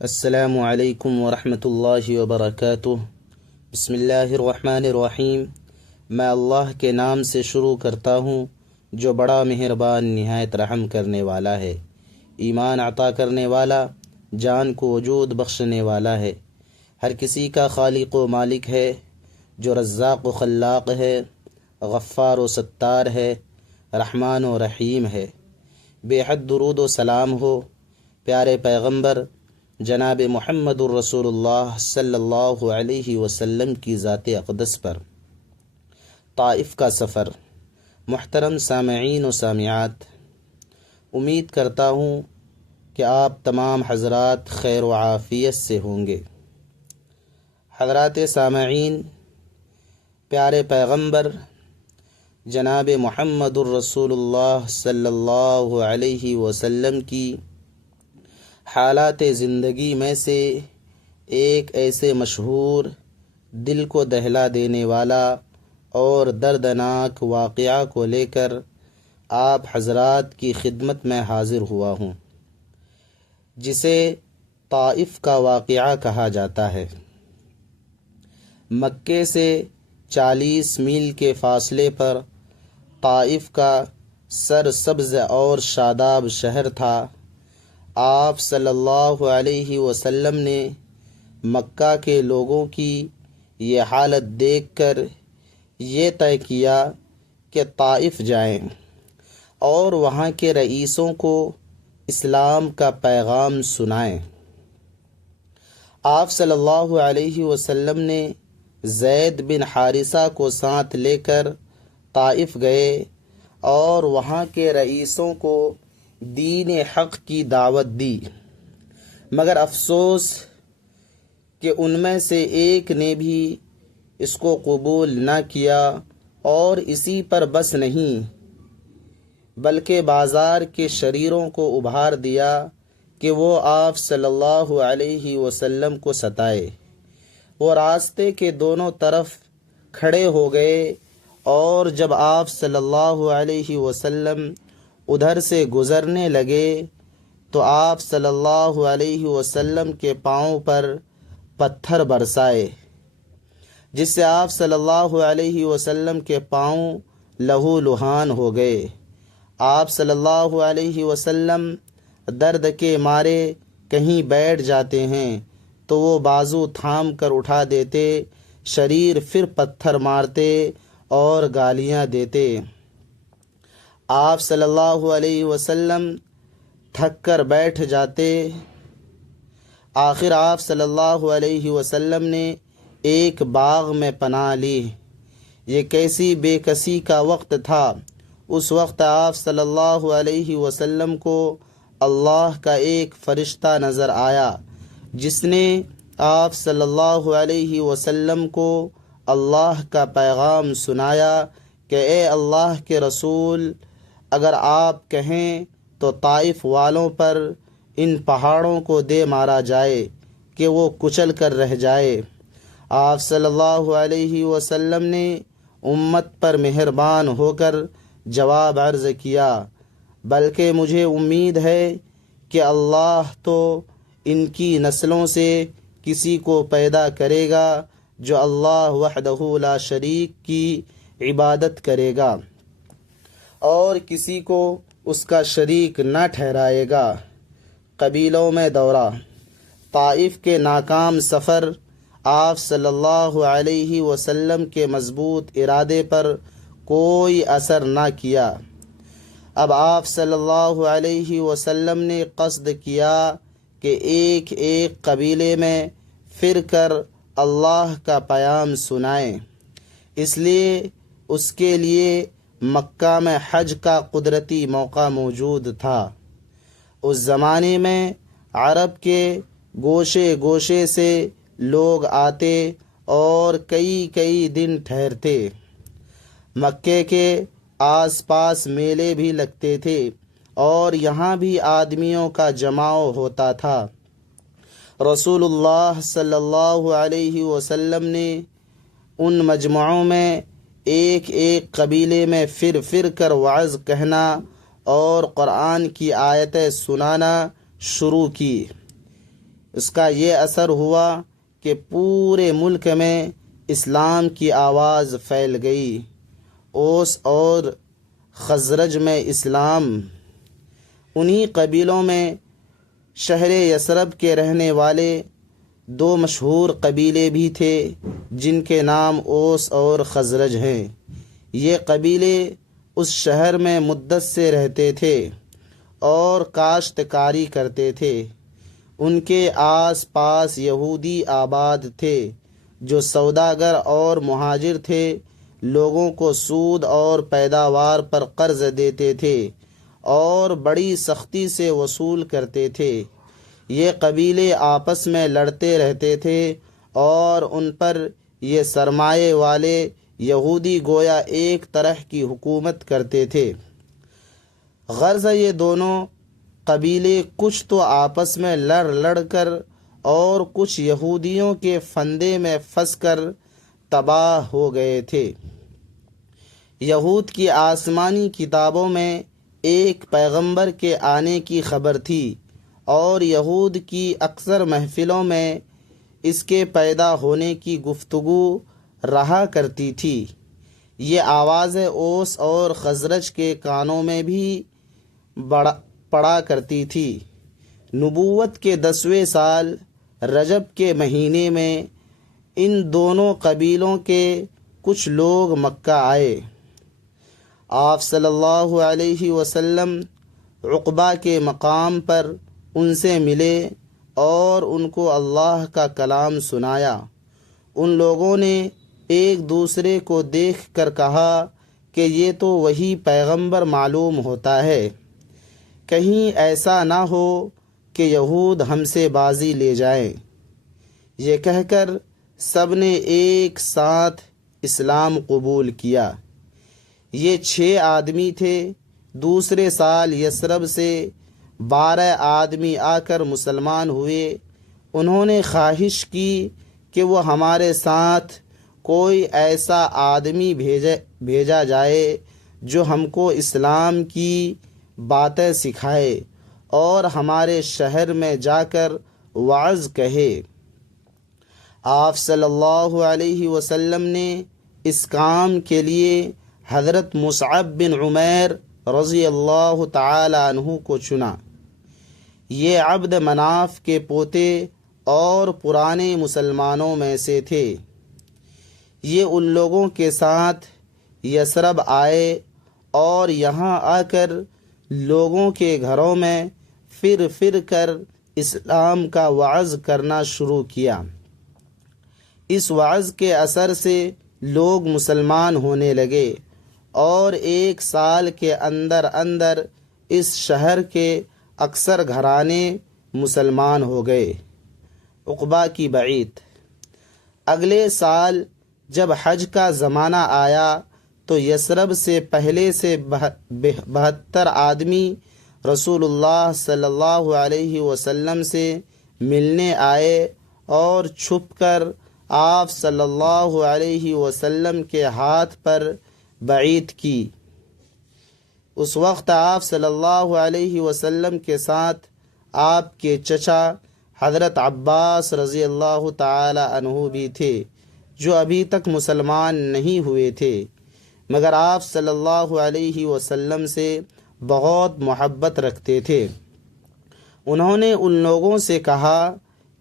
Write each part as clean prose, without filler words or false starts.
السلام علیکم ورحمۃ اللہ وبرکاتہ۔ بسم اللہ الرحمن الرحیم۔ میں اللہ کے نام سے شروع کرتا ہوں جو بڑا مہربان نہایت رحم کرنے والا ہے، ایمان عطا کرنے والا، جان کو وجود بخشنے والا ہے، ہر کسی کا خالق و مالک ہے، جو رزاق و خلاق ہے، غفار و ستار ہے، رحمان و رحیم ہے۔ بے حد درود و سلام ہو پیارے پیغمبر جناب محمد الرسول اللہ صلی اللہ علیہ وسلم کی ذات اقدس پر۔ طائف کا سفر۔ محترم سامعین و سامعات، امید کرتا ہوں کہ آپ تمام حضرات خیر و عافیت سے ہوں گے۔ حضرات سامعین، پیارے پیغمبر جناب محمد الرسول اللہ صلی اللہ علیہ وسلم کی حالات زندگی میں سے ایک ایسے مشہور، دل کو دہلا دینے والا اور دردناک واقعہ کو لے کر آپ حضرات کی خدمت میں حاضر ہوا ہوں، جسے طائف کا واقعہ کہا جاتا ہے۔ مکے سے 40 میل کے فاصلے پر طائف کا سرسبز اور شاداب شہر تھا۔ آپ صلی اللہ علیہ وسلم نے مکہ کے لوگوں کی یہ حالت دیکھ کر یہ طے کیا کہ طائف جائیں اور وہاں کے رئیسوں کو اسلام کا پیغام سنائیں۔ آپ صلی اللہ علیہ وسلم نے زید بن حارثہ کو ساتھ لے کر طائف گئے اور وہاں کے رئیسوں کو دین حق کی دعوت دی، مگر افسوس کہ ان میں سے ایک نے بھی اس کو قبول نہ کیا، اور اسی پر بس نہیں بلکہ بازار کے شریروں کو ابھار دیا کہ وہ آپ صلی اللہ علیہ وسلم کو ستائے۔ وہ راستے کے دونوں طرف کھڑے ہو گئے، اور جب آپ صلی اللہ علیہ وسلم ادھر سے گزرنے لگے تو آپ صلی اللہ علیہ وسلم کے پاؤں پر پتھر برسائے، جس سے آپ صلی اللہ علیہ وسلم کے پاؤں لہو لہان ہو گئے۔ آپ صلی اللہ علیہ وسلم درد کے مارے کہیں بیٹھ جاتے ہیں تو وہ بازو تھام کر اٹھا دیتے، شریر پھر پتھر مارتے اور گالیاں دیتے۔ آپ صلی اللہ علیہ وسلم تھک کر بیٹھ جاتے۔ آخر آپ صلی اللہ علیہ وسلم نے ایک باغ میں پناہ لی۔ یہ کیسی بے کسی کا وقت تھا۔ اس وقت آپ صلی اللہ علیہ وسلم کو اللہ کا ایک فرشتہ نظر آیا، جس نے آپ صلی اللہ علیہ وسلم کو اللہ کا پیغام سنایا کہ اے اللہ کے رسول، اگر آپ کہیں تو طائف والوں پر ان پہاڑوں کو دے مارا جائے کہ وہ کچل کر رہ جائے۔ آپ صلی اللہ علیہ وسلم نے امت پر مہربان ہو کر جواب عرض کیا، بلکہ مجھے امید ہے کہ اللہ تو ان کی نسلوں سے کسی کو پیدا کرے گا جو اللہ وحدہ لا شریک کی عبادت کرے گا اور کسی کو اس کا شریک نہ ٹھہرائے گا۔ قبیلوں میں دورہ۔ طائف کے ناکام سفر آپ صلی اللہ علیہ وسلم کے مضبوط ارادے پر کوئی اثر نہ کیا۔ اب آپ صلی اللہ علیہ وسلم نے قصد کیا کہ ایک ایک قبیلے میں پھر کر اللہ کا پیام سنائیں۔ اس لیے اس کے لیے مکہ میں حج کا قدرتی موقع موجود تھا۔ اس زمانے میں عرب کے گوشے گوشے سے لوگ آتے اور کئی دن ٹھہرتے۔ مکے کے آس پاس میلے بھی لگتے تھے اور یہاں بھی آدمیوں کا جماؤ ہوتا تھا۔ رسول اللہ صلی اللہ علیہ وسلم نے ان مجمعوں میں ایک ایک قبیلے میں پھر کر وعظ کہنا اور قرآن کی آیتیں سنانا شروع کی۔ اس کا یہ اثر ہوا کہ پورے ملک میں اسلام کی آواز پھیل گئی۔ اوس اور خزرج میں اسلام۔ انہی قبیلوں میں شہر یثرب کے رہنے والے دو مشہور قبیلے بھی تھے جن کے نام اوس اور خزرج ہیں۔ یہ قبیلے اس شہر میں مدت سے رہتے تھے اور کاشتکاری کرتے تھے۔ ان کے آس پاس یہودی آباد تھے جو سوداگر اور مہاجر تھے، لوگوں کو سود اور پیداوار پر قرض دیتے تھے اور بڑی سختی سے وصول کرتے تھے۔ یہ قبیلے آپس میں لڑتے رہتے تھے اور ان پر یہ سرمایے والے یہودی گویا ایک طرح کی حکومت کرتے تھے۔ غرض یہ دونوں قبیلے کچھ تو آپس میں لڑ کر اور کچھ یہودیوں کے فندے میں پھنس کر تباہ ہو گئے تھے۔ یہود کی آسمانی کتابوں میں ایک پیغمبر کے آنے کی خبر تھی اور یہود کی اکثر محفلوں میں اس کے پیدا ہونے کی گفتگو رہا کرتی تھی۔ یہ آوازیں اوس اور خزرج کے کانوں میں بھی پڑا کرتی تھی۔ نبوت کے 10ویں سال رجب کے مہینے میں ان دونوں قبیلوں کے کچھ لوگ مکہ آئے۔ آپ صلی اللہ علیہ وسلم عقبہ کے مقام پر ان سے ملے اور ان کو اللہ کا کلام سنایا۔ ان لوگوں نے ایک دوسرے کو دیکھ کر کہا کہ یہ تو وہی پیغمبر معلوم ہوتا ہے، کہیں ایسا نہ ہو کہ یہود ہم سے بازی لے جائیں۔ یہ کہہ کر سب نے ایک ساتھ اسلام قبول کیا۔ یہ 6 آدمی تھے۔ دوسرے سال یثرب سے 12 آدمی آ کر مسلمان ہوئے۔ انہوں نے خواہش کی کہ وہ ہمارے ساتھ کوئی ایسا آدمی بھیجا جائے جو ہم کو اسلام کی باتیں سکھائے اور ہمارے شہر میں جا کر وعظ کہے۔ آپ صلی اللہ علیہ وسلم نے اس کام کے لیے حضرت مصعب بن عمیر رضی اللہ تعالی عنہ کو چنا۔ یہ عبد مناف کے پوتے اور پرانے مسلمانوں میں سے تھے۔ یہ ان لوگوں کے ساتھ یثرب آئے اور یہاں آ کر لوگوں کے گھروں میں پھر کر اسلام کا وعظ کرنا شروع کیا۔ اس وعظ کے اثر سے لوگ مسلمان ہونے لگے اور 1 سال کے اندر اس شہر کے اکثر گھرانے مسلمان ہو گئے۔ عقبہ کی بعیت۔ اگلے سال جب حج کا زمانہ آیا تو یثرب سے پہلے سے 72 آدمی رسول اللہ صلی اللہ علیہ وسلم سے ملنے آئے اور چھپ کر آپ صلی اللہ علیہ وسلم کے ہاتھ پر بیعت کی۔ اس وقت آپ صلی اللہ علیہ وسلم کے ساتھ آپ کے چچا حضرت عباس رضی اللہ تعالی عنہ بھی تھے، جو ابھی تک مسلمان نہیں ہوئے تھے، مگر آپ صلی اللہ علیہ وسلم سے بہت محبت رکھتے تھے۔ انہوں نے ان لوگوں سے کہا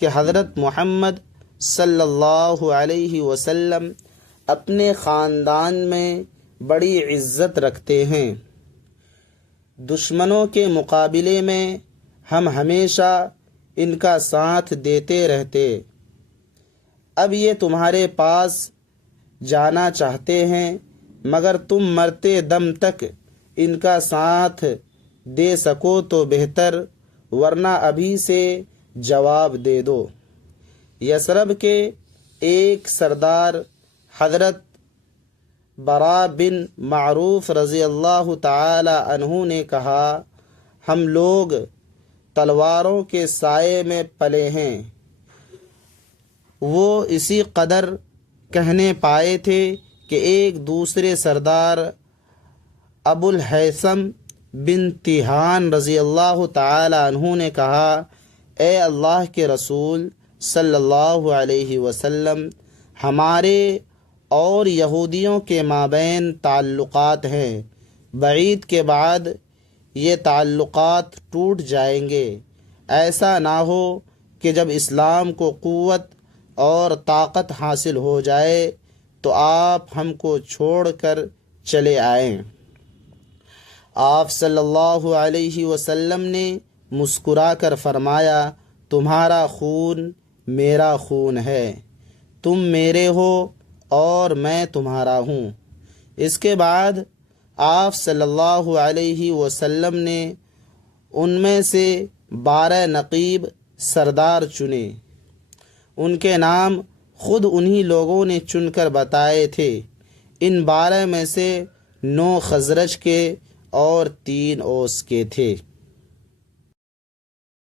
کہ حضرت محمد صلی اللہ علیہ وسلم اپنے خاندان میں بڑی عزت رکھتے ہیں۔ دشمنوں کے مقابلے میں ہم ہمیشہ ان کا ساتھ دیتے رہتے۔ اب یہ تمہارے پاس جانا چاہتے ہیں، مگر تم مرتے دم تک ان کا ساتھ دے سکو تو بہتر، ورنہ ابھی سے جواب دے دو۔ یثرب کے ایک سردار حضرت برا بن معروف رضی اللہ تعالی عنہ نے کہا، ہم لوگ تلواروں کے سائے میں پلے ہیں۔ وہ اسی قدر کہنے پائے تھے کہ ایک دوسرے سردار ابو الہیثم بن تیہان رضی اللہ تعالی عنہ نے کہا اے اللہ کے رسول صلی اللہ علیہ وسلم، ہمارے اور یہودیوں کے مابین تعلقات ہیں، بعید کے بعد یہ تعلقات ٹوٹ جائیں گے۔ ایسا نہ ہو کہ جب اسلام کو قوت اور طاقت حاصل ہو جائے تو آپ ہم کو چھوڑ کر چلے آئیں۔ آپ صلی اللہ علیہ وسلم نے مسکرا کر فرمایا، تمہارا خون میرا خون ہے، تم میرے ہو اور میں تمہارا ہوں۔ اس کے بعد آپ صلی اللہ علیہ وسلم نے ان میں سے 12 نقیب سردار چنے۔ ان کے نام خود انہی لوگوں نے چن کر بتائے تھے۔ ان 12 میں سے 9 خزرج کے اور 3 اوس کے تھے۔